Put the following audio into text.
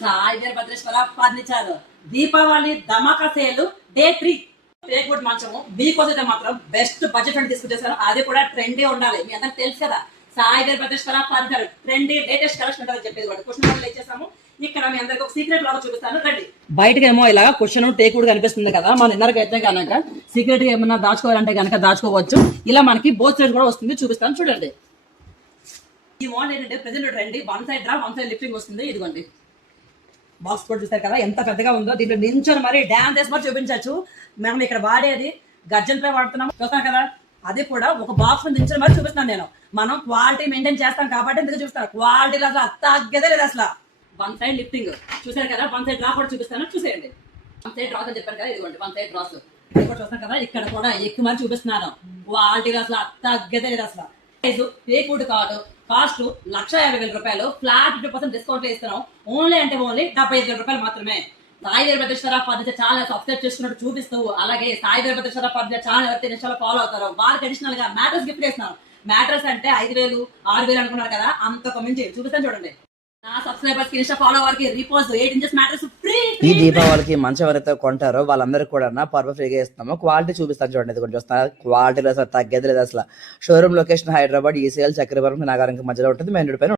Sai Veerabhadreswara furniture Deepavali ధమాకా sale day 3 teakwood మంచము మీకోసం అయితే మాత్రం బెస్ట్ బడ్జెట్ అని తీసుకొచ్చేసాను. అది కూడా ట్రెండీ ఉండాలి. మీ అందరికి తెలుసు కదా Sai Veerabhadreswara furniture trendy latest collection ఉంటుందని చెప్పేది కూడా క్వశ్చన్ ఇచ్చేసాము. ఇక్కడ మీ అందరికి ఒక సీక్రెట్ లాగా చూపిస్తాను రండి. బయటకి ఏమో ఇలా క్వశ్చన్ టేక్వుడ్ కనిపిస్తుంది కదా, మన ఇన్నర్కి అయితే కనుక సీక్రెట్ గా ఏమన్నా దాచుకోవాలంటే కనుక దాచుకోవచ్చు. ఇలా మనకి బోత్ సైడ్ కూడా వస్తుంది, చూపిస్తాను చూడండి. ఈ మోడల్ ఏంటంటే present trend one side draw one side lifting వస్తుంది. ఇదిగోండి బాక్స్ కూడా చూస్తారు కదా ఎంత పెద్దగా ఉందో. దీంట్లో నించొని మరి డ్యామ్ చేసి మరి చూపించవచ్చు. మనం ఇక్కడ వాడేది గర్జన్ పై వాడుతున్నాం చూస్తాం కదా, అది కూడా ఒక బాక్స్ నించొని మరి చూపిస్తాను నేను. మనం క్వాలిటీ మెయింటైన్ చేస్తాం కాబట్టి ఎందుకు చూపిస్తాను. క్వాలిటీలో అసలు తగ్గదే లేదు అసలు. వన్ సైడ్ లిఫ్టింగ్ చూసారు కదా, వన్ సైడ్ డ్రా కూడా చూపిస్తాను చూసేయండి. వన్ సైడ్ డ్రాస్ అని చెప్పాను కదా, ఇదిగోండి వన్ సైడ్ డ్రాస్ కూడా చూస్తాం కదా. ఇక్కడ కూడా ఎక్కువ మరి చూపిస్తున్నాను. క్వాలిటీలో అసలు తగ్గదే లేదు అసలు. Teakwood card cost 1,50,000 flat 50% discount ఇస్తున్నాం. ఓన్లీ అంటే ఓన్లీ 75,000 మాత్రమే. Sai Veerabhadreswara furniture channel subscribe చేసుకున్నట్టు చూపిస్తూ, అలాగే సాయి వీరభద్రేశ్వర ఫర్నిచర్ ఛానల్ ఎవరైతే ఇన్స్టాలో ఫాలో అవుతారో వారికి అడిషనల్ గా మ్యాట్రస్ గిఫ్ట్ చేస్తున్నాను. మ్యాట్రస్ అంటే 5,000 6,000 అనుకున్నారు కదా, అంతకు మించి చూపిస్తాను చూడండి. నా సబ్స్క్రైబర్స్ కి ఇన్స్టా ఫాలో వారికి రిపోజ్ 8 ఇంచెస్ మ్యాట్రస్ ఫ్రీ. ఈ దీపావళికి మంచి ఎవరైతే కొంటారో వాళ్ళందరికీ కూడా పర్వ ఫ్రీగా ఇస్తున్నాము. క్వాలిటీ చూపిస్తాను చూడండి. ఇది కొంచెం చూస్తున్నారు, క్వాలిటీలో అసలు తగ్గేది లేదు అసలు. Showroom location Hyderabad, ECIL, Chakravaram, Nagaram మధ్యలో ఉంటుంది. మెయిన్ రోడ్ పైన